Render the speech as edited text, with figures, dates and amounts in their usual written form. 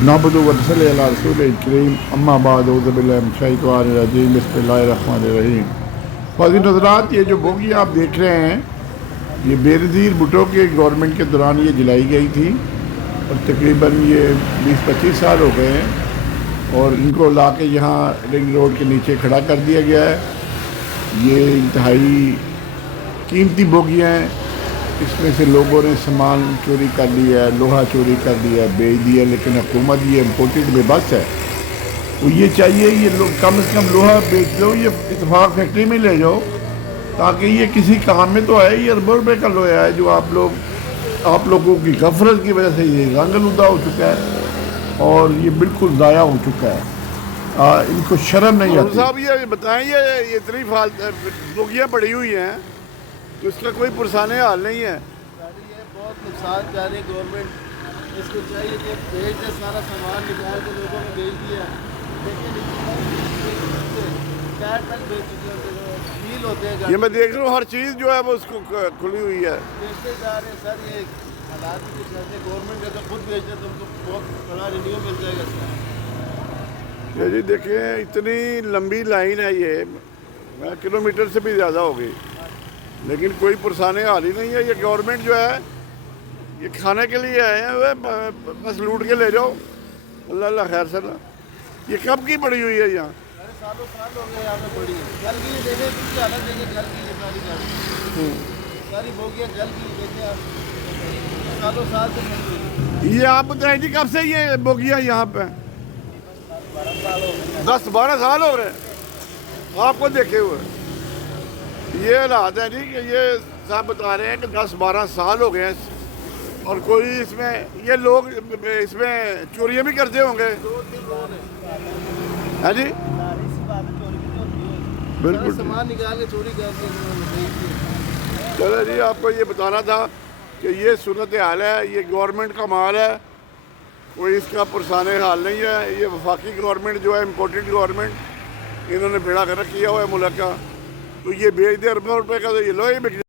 نعبدو و نصلی علی رسول کریم اما بعد اعوذ باللہ من الشیطان الرجیم بسم اللہ الرحمن الرحیم۔ فاضل حضرات، یہ جو بوگی آپ دیکھ رہے ہیں یہ بےنظیر بھٹو کے گورنمنٹ کے دوران یہ جلائی گئی تھی اور تقریباً یہ 20-25 سال ہو گئے ہیں اور ان کو لا کے یہاں رنگ روڈ کے نیچے کھڑا کر دیا گیا ہے۔ یہ انتہائی قیمتی بوگیاں ہیں، اس میں سے لوگوں نے سامان چوری کر لیا ہے، لوہا چوری کر دیا ہے، بیچ دیا، لیکن حکومت یہ امپورٹڈ میں بس ہے۔ وہ یہ چاہیے یہ لوگ کم از کم لوہا بیچ لو، یہ اتفاق فیکٹری میں لے جاؤ تاکہ یہ کسی کام میں تو آئے۔ یہ اربوں روپے کا لوہا ہے جو آپ لوگوں کی غفلت کی وجہ سے یہ رنگ آلودہ ہو چکا ہے اور یہ بالکل ضائع ہو چکا ہے۔ ان کو شرم نہیں آتی۔ صاحب یہ بتائیں، یہ اتنی بوگیاں پڑی ہوئی ہیں تو اس کا کوئی پرسانِ حال نہیں ہے؟ یہ بہت نقصان جا رہی گورنمنٹ، اس کو چاہیے کہ بیچ دے، سارا سامان نکال کے لوگوں نے بیچ دیا، لیکن کیٹ تک بیچ چکے ہوتے ہیں۔ یہ میں دیکھ رہا ہوں ہر چیز جو ہے وہ اس کو کھلی ہوئی ہے، بیچتے جا رہے ہیں سر۔ یہ حالات بھی کچھ ایسے، گورنمنٹ کا تو خود بیچتے تو ان کو بہت بڑا ریونیو مل جائے گا اس کا۔ یہ جی دیکھیں اتنی لمبی لائن ہے، یہ کلومیٹر سے بھی زیادہ ہوگی، لیکن کوئی پرسانِ حال ہی نہیں ہے۔ یہ گورنمنٹ جو ہے یہ کھانے کے لیے آئے ہیں، بس لوٹ کے لے جاؤ، اللہ اللہ خیر سر۔ یہ کب کی پڑی ہوئی ہے یہاں؟ سالوں سال ہو گئے یہاں پہ پڑی ہے۔ گل کی دیکھیں کس کی حالت دیکھیں، گل کی یہ ساری گاڑی ساری بوگیاں گل کی دیکھیں آپ، سالوں سال سے پڑی ہوئی ہے۔ یہ آپ بتائیں جی کب سے یہ بوگیاں یہاں پہ؟ 10-12 سال ہو رہے ہیں آپ کو دیکھے ہوئے۔ یہ حالات ہے جی کہ یہ صاحب بتا رہے ہیں کہ 10-12 سال ہو گئے ہیں اور کوئی اس میں یہ لوگ اس میں چوریاں بھی کرتے ہوں گے، ہے جی؟ بالکل سامان نکال کے چوری کر کے۔ چلو جی، آپ کو یہ بتانا تھا کہ یہ صورتحال ہے، یہ گورنمنٹ کا مال ہے، کوئی اس کا پرسانِ حال نہیں ہے۔ یہ وفاقی گورنمنٹ جو ہے، امپورٹڈ گورنمنٹ، انہوں نے بیڑا گرک کیا ہوا ہے ملک کا، تو یہ بیچ دے اربوں روپے کا، تو یہ لوہے بک